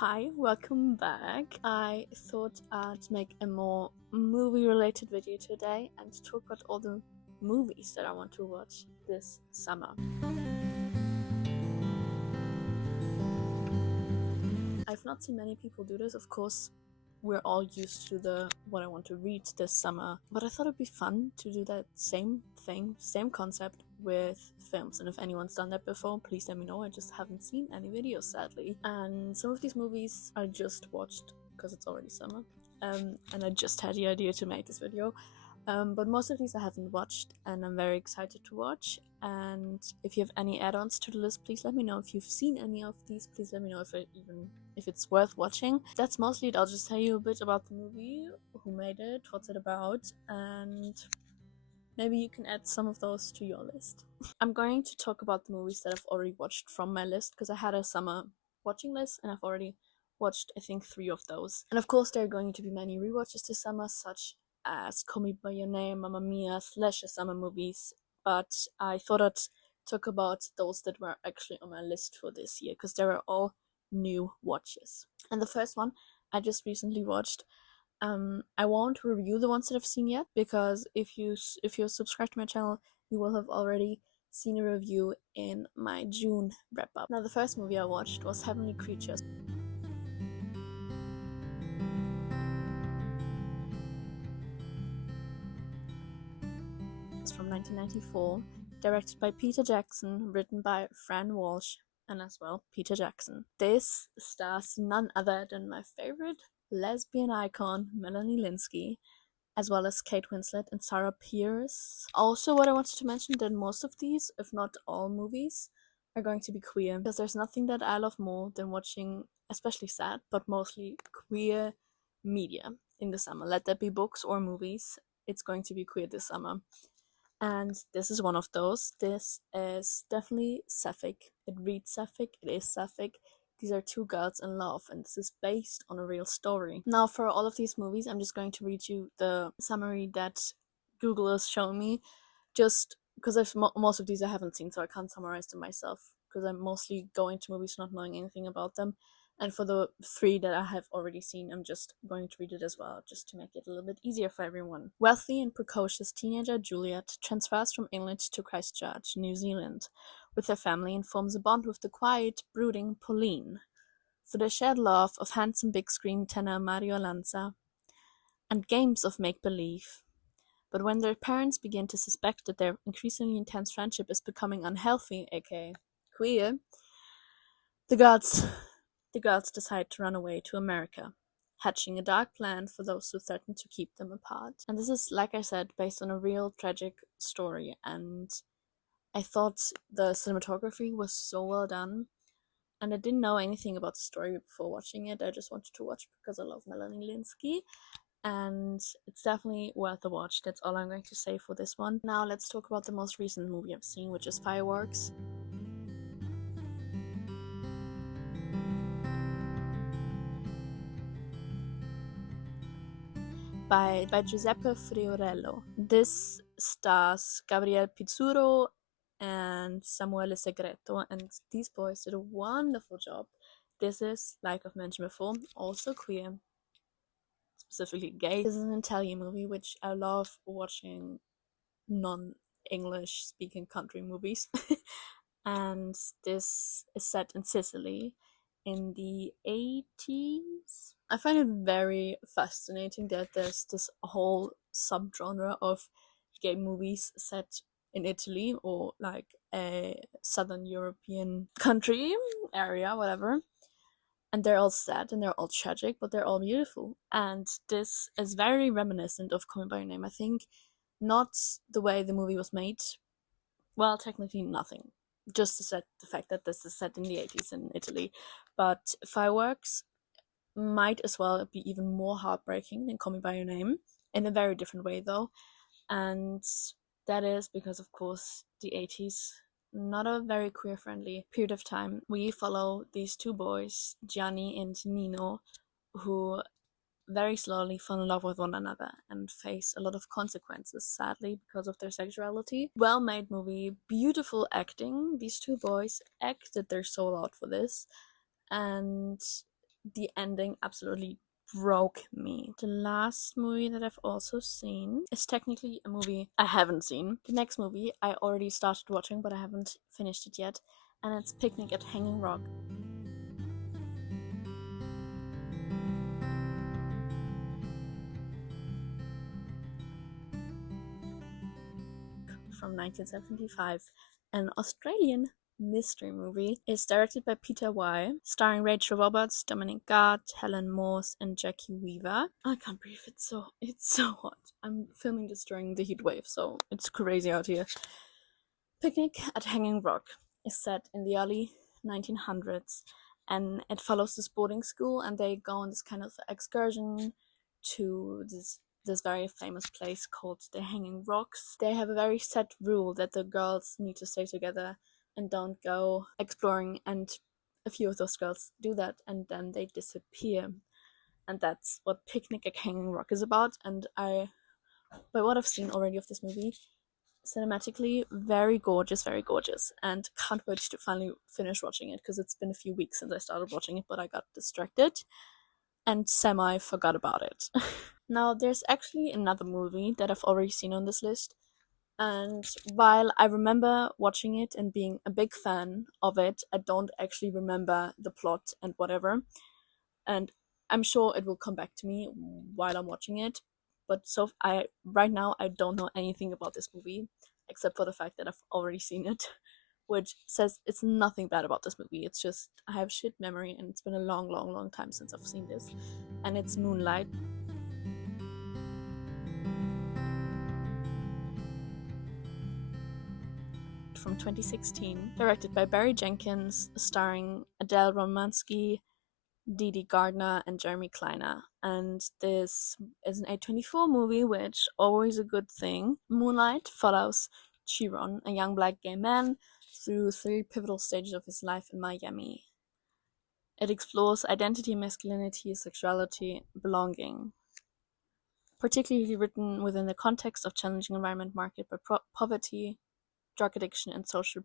Hi, welcome back. I thought I'd make a more movie-related video today and talk about all the movies that I want to watch this summer. I've not seen many people do this, of course. We're all used to the what I want to read this summer, but I thought it'd be fun to do that same thing, same concept with films. And if anyone's done that before, please let me know. I just haven't seen any videos, sadly. And some of these movies I just watched because it's already summer, and I just had the idea to make this video. But most of these I haven't watched, and I'm very excited to watch. And if you have any add-ons to the list, please let me know. If you've seen any of these, please let me know if it's worth watching. That's mostly it. I'll just tell you a bit about the movie, who made it, what's it about, and maybe you can add some of those to your list. I'm going to talk about the movies that I've already watched from my list, because I had a summer watching list, and I've already watched, I think, 3 of those. And of course, there are going to be many rewatches this summer, such as Call Me By Your Name, Mamma Mia, summer movies, but I thought I'd talk about those that were actually on my list for this year, because they were all new watches. And the first one I just recently watched. I won't review the ones that I've seen yet, because if you're subscribed to my channel, you will have already seen a review in my June wrap up. Now, the first movie I watched was Heavenly Creatures. It's from 1994, directed by Peter Jackson, written by Fran Walsh, and as well Peter Jackson. This stars none other than my favorite lesbian icon, Melanie Lynskey, as well as Kate Winslet and Sarah Pierce. Also, what I wanted to mention, that most of these, if not all movies, are going to be queer, because there's nothing that I love more than watching, especially sad, but mostly queer media in the summer. Let that be books or movies, it's going to be queer this summer. And this is one of those. This is definitely sapphic. It reads sapphic, it is sapphic. These are two girls in love, and this is based on a real story. Now, for all of these movies, I'm just going to read you the summary that Google has shown me, just because most of these I haven't seen, so I can't summarize them myself, because I'm mostly going to movies not knowing anything about them. And for the 3 that I have already seen, I'm just going to read it as well, just to make it a little bit easier for everyone. Wealthy and precocious teenager Juliet transfers from England to Christchurch, New Zealand, with her family, and forms a bond with the quiet, brooding Pauline, through the shared love of handsome big screen tenor Mario Lanza, and games of make-believe. But when their parents begin to suspect that their increasingly intense friendship is becoming unhealthy, aka queer, the girls decide to run away to America, hatching a dark plan for those who threaten to keep them apart. And this is, like I said, based on a real tragic story, and I thought the cinematography was so well done. And I didn't know anything about the story before watching it. I just wanted to watch because I love Melanie Lynskey, and it's definitely worth a watch. That's all I'm going to say for this one. Now let's talk about the most recent movie I've seen, which is Fireworks. By Giuseppe Fiorello. This stars Gabriel Pizzuro and Samuele Segreto, and these boys did a wonderful job. This is, like I've mentioned before, also queer, specifically gay. This is an Italian movie, which I love watching non-English speaking country movies. And this is set in Sicily in the 80s. I find it very fascinating that there's this whole subgenre of gay movies set in Italy, or like a southern European country area, whatever. And they're all sad and they're all tragic, but they're all beautiful. And this is very reminiscent of Call Me By Your Name. I think not the way the movie was made. Well, technically nothing. Just to set the fact that this is set in the 80s in Italy. But Fireworks might as well be even more heartbreaking than Call Me By Your Name, in a very different way though. And that is because, of course, the 80s, not a very queer friendly period of time. We follow these 2 boys, Gianni and Nino, who very slowly fall in love with one another and face a lot of consequences, sadly, because of their sexuality. Well-made movie, beautiful acting. These 2 boys acted their soul out for this, and the ending absolutely broke me. The last movie that I've also seen is technically a movie I haven't seen. The next movie I already started watching, but I haven't finished it yet, and it's Picnic at Hanging Rock. From 1975, an Australian mystery movie. It's directed by Peter Y, starring Rachel Roberts, Dominic Gard, Helen Morse, and Jackie Weaver. I can't breathe. It's so hot. I'm filming this during the heat wave, so it's crazy out here. Picnic at Hanging Rock is set in the early 1900s, and it follows this boarding school, and they go on this kind of excursion to this very famous place called the Hanging Rocks. They have a very set rule that the girls need to stay together and don't go exploring, and a few of those girls do that and then they disappear. And that's what Picnic at Hanging Rock is about. And by what I've seen already of this movie, cinematically very gorgeous, and can't wait to finally finish watching it, because it's been a few weeks since I started watching it, but I got distracted and semi forgot about it. Now, there's actually another movie that I've already seen on this list, and while I remember watching it and being a big fan of it, I don't actually remember the plot and whatever, and I'm sure it will come back to me while I'm watching it. But right now I don't know anything about this movie except for the fact that I've already seen it, which says it's nothing bad about this movie. It's just I have shit memory, and it's been a long time since I've seen this, and it's Moonlight. From 2016, directed by Barry Jenkins, starring Adele Romansky, Dee Gardner, and Jeremy Kleiner. And this is an A24 movie, which always a good thing. Moonlight follows Chiron, a young black gay man, through 3 pivotal stages of his life in Miami. It explores identity, masculinity, sexuality, belonging. Particularly written within the context of challenging environment marked by poverty, drug addiction, and social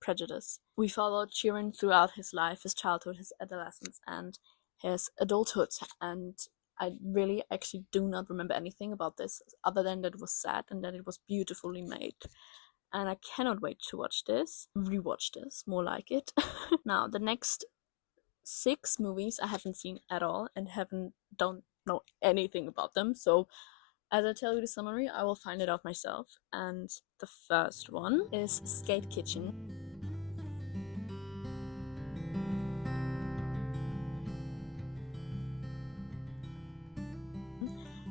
prejudice. We follow Chiron throughout his life, his childhood, his adolescence, and his adulthood. And I really actually do not remember anything about this other than that it was sad and that it was beautifully made. And I cannot wait to rewatch this, more like it. Now, the next 6 movies I haven't seen at all and don't know anything about them. So as I tell you the summary, I will find it out myself. And the first one is Skate Kitchen.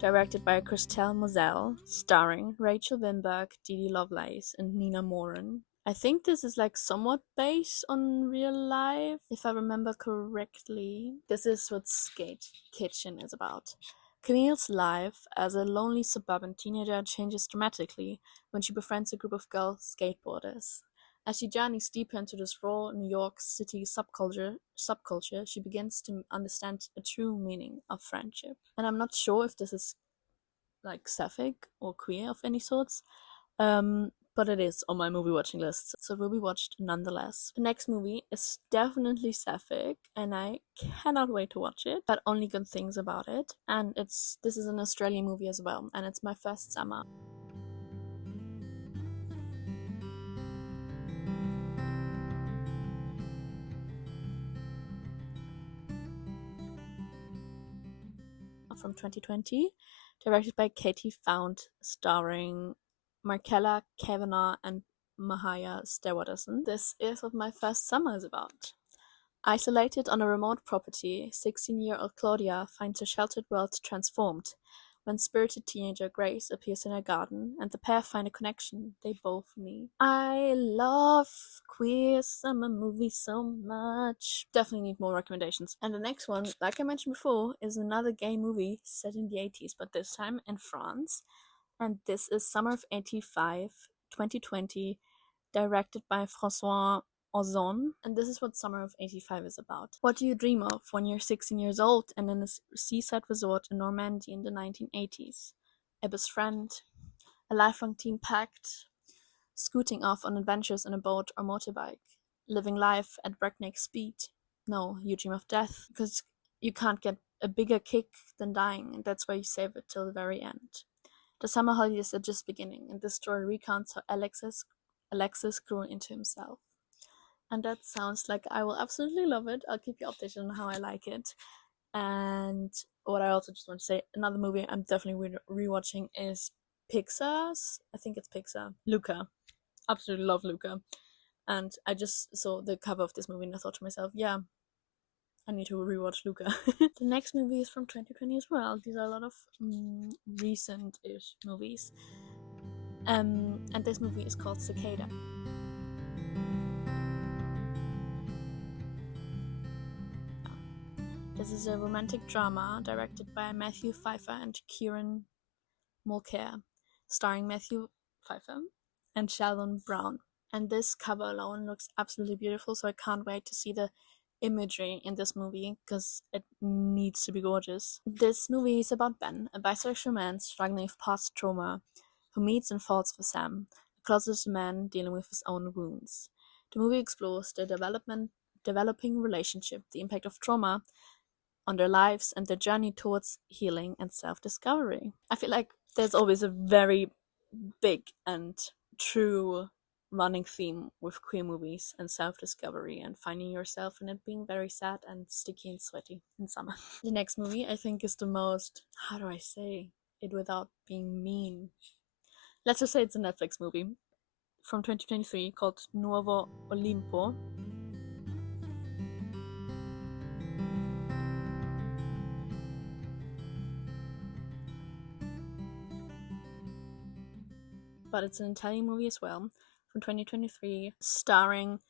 Directed by Christelle Moselle, starring Rachel Wimberg, Dee Lovelace, and Nina Moran. I think this is like somewhat based on real life, if I remember correctly. This is what Skate Kitchen is about. Camille's life as a lonely suburban teenager changes dramatically when she befriends a group of girl skateboarders. As she journeys deeper into this raw New York City subculture, she begins to understand the true meaning of friendship. And I'm not sure if this is like sapphic or queer of any sorts, but it is on my movie watching list, so it will be watched nonetheless. The next movie is definitely sapphic, and I cannot wait to watch it, but only good things about it. And this is an Australian movie as well, and it's My First Summer. From 2020, directed by Katie Fount, starring Markella Kavanagh and Mahaya Stewaterson. This is what My First Summer is about. Isolated on a remote property, 16-year-old Claudia finds her sheltered world transformed when spirited teenager Grace appears in her garden, and the pair find a connection they both need. I love queer summer movies so much. Definitely need more recommendations. And the next one, like I mentioned before, is another gay movie set in the 80s, but this time in France. And this is Summer of 85, 2020, directed by François Ozon, and this is what Summer of 85 is about. What do you dream of when you're 16 years old and in a seaside resort in Normandy in the 1980s? A best friend, a lifelong team pact, scooting off on adventures in a boat or motorbike, living life at breakneck speed. No, you dream of death, because you can't get a bigger kick than dying, and that's why you save it till the very end. The summer holidays are just beginning, and this story recounts how Alexis grew into himself. And that sounds like I will absolutely love it. I'll keep you updated on how I like it. And what I also just want to say, another movie I'm definitely rewatching is Pixar's. I think it's Pixar. Luca. Absolutely love Luca. And I just saw the cover of this movie and I thought to myself, yeah, I need to rewatch Luca. The next movie is from 2020 as well. These are a lot of recent-ish movies. And this movie is called Cicada. This is a romantic drama directed by Matthew Pfeiffer and Kieran Mulcair, starring Matthew Pfeiffer and Sheldon Brown. And this cover alone looks absolutely beautiful, so I can't wait to see the imagery in this movie because it needs to be gorgeous. This movie is about Ben, a bisexual man struggling with past trauma, who meets and falls for Sam, a closeted man dealing with his own wounds. The movie explores the developing relationship, the impact of trauma on their lives, and their journey towards healing and self-discovery. I feel like there's always a very big and true running theme with queer movies and self-discovery and finding yourself, and it being very sad and sticky and sweaty in summer. The next movie I think is the most, how do I say it without being mean? Let's just say it's a Netflix movie from 2023 called Nuovo Olimpo. But it's an Italian movie as well from 2023, starring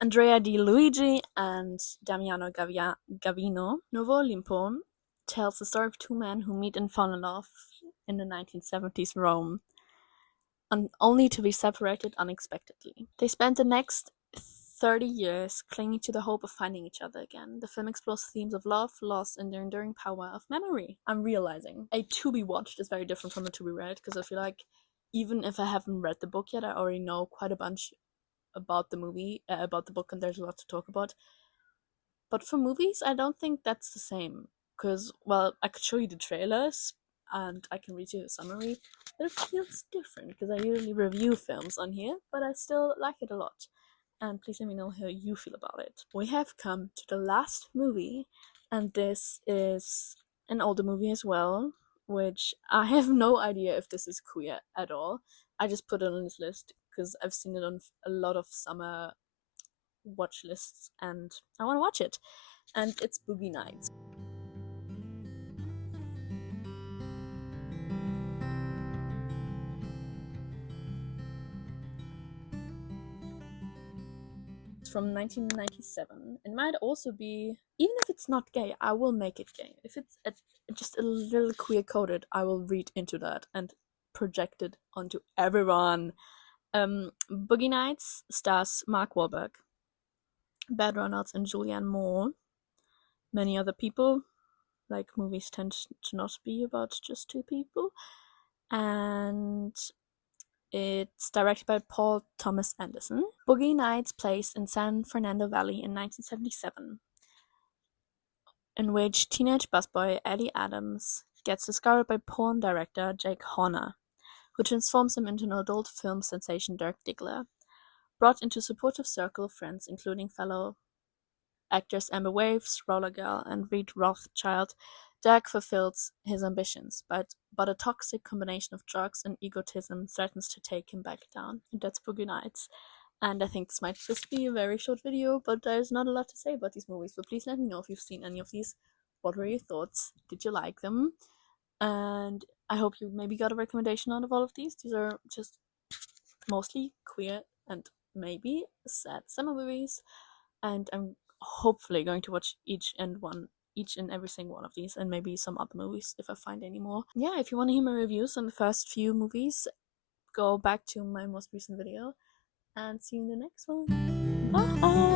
Andrea Di Luigi and Damiano Gavino. Nuovo Olimpo tells the story of two men who meet and fall in love in the 1970s Rome, and only to be separated unexpectedly. They spend the next 30 years clinging to the hope of finding each other again. The film explores themes of love, loss, and the enduring power of memory. I'm realizing a to be watched is very different from a to be read, because I feel like even if I haven't read the book yet, I already know quite a bunch about the movie, about the book, and there's a lot to talk about. But for movies, I don't think that's the same. Because, well, I could show you the trailers and I can read you a summary, but it feels different because I usually review films on here, but I still like it a lot. And please let me know how you feel about it. We have come to the last movie, and this is an older movie as well, which I have no idea if this is queer at all. I just put it on this list because I've seen it on a lot of summer watch lists and I want to watch it. And it's Boogie Nights. It's from 1997. It might also be, even if it's not gay, I will make it gay. If it's just a little queer coded, I will read into that and project it onto everyone. Boogie Nights stars Mark Wahlberg, Bad Reynolds, and Julianne Moore. Many other people. Like, movies tend to not be about just two people. And it's directed by Paul Thomas Anderson. Boogie Nights plays in San Fernando Valley in 1977, in which teenage busboy Eddie Adams gets discovered by porn director Jake Horner, who transforms him into an adult film sensation Dirk Diggler. Brought into a supportive circle of friends, including fellow actors Amber Waves, Roller Girl, and Reed Rothschild, Dirk fulfills his ambitions, but a toxic combination of drugs and egotism threatens to take him back down. And that's Boogie Nights. And I think this might just be a very short video, but there's not a lot to say about these movies. But please let me know if you've seen any of these. What were your thoughts? Did you like them? And I hope you maybe got a recommendation out of all of these. These are just mostly queer and maybe sad summer movies. And I'm hopefully going to watch each and every single one of these, and maybe some other movies if I find any more. Yeah, if you want to hear my reviews on the first few movies, go back to my most recent video, and see you in the next one. Bye!